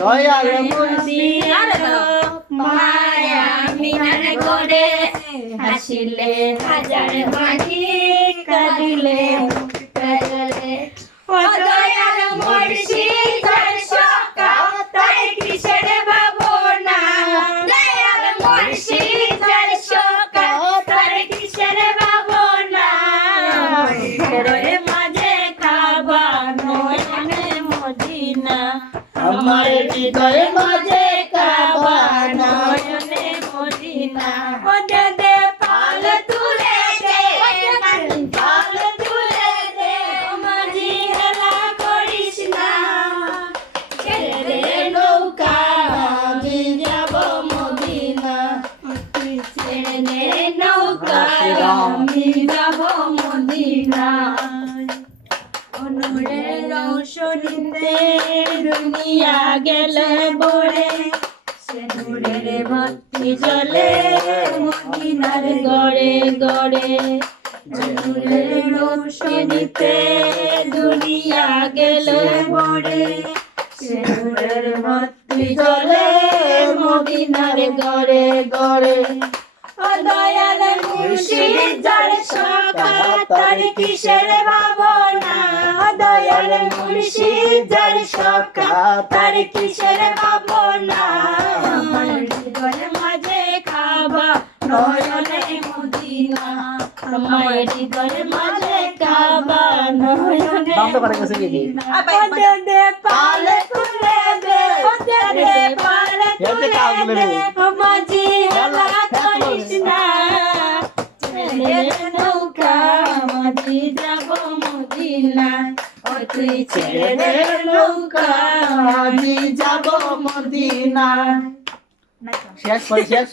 দয়াল মুর্শিদ মায়া মিনার করে হাসিলে হাজার মাঝি কাঁদিলে ও দয়াল মুর্শিদ সকা তাই কিসের ভাবনা দয়াল মুর্শিদ সকা তাই কিসের ভাবনা ঘরের মাঝে খাবা নয়নে মদিনা আমার হৃদয় মাঝে কাবা নয়নে মদিনা ও দে পাল তুলে দে পাল তুলে দে মাঝি হেলা করিস না ছেড়ে নৌকা আমি যাব মদিনা ছেড়ে নৌকা আমি যাব মদিনা অনুরের রৌশনীতে দুনিয়া গেলে বড়ে সে নূরের বাতি জ্বলে মদিনার গড়ে গড়ে নূরের রৌশনীতে দুনিয়া গেলে বড়ে সে নূরের বাতি জ্বলে মদিনার গড়ে গড়ে ও দয়াল মুর্শিদ যার সখা তার কিসের ভাবনা ও দয়াল মুর্শিদ যার সখা তার কিসের ভাবনা আমার হৃদয় মাঝে খাবা নয়নে মদিনা আমার হৃদয় মাঝে খাবা নয়নে মদিনা ও দে পাল তুলে দে ও দে পাল তুলে দে ও মাঝি হেলা করিস না ছেড়ে নৌকা মাঝি যাব মদিনা ও তুই ছেড়ে নৌকা আমি যাব মদিনা শেষ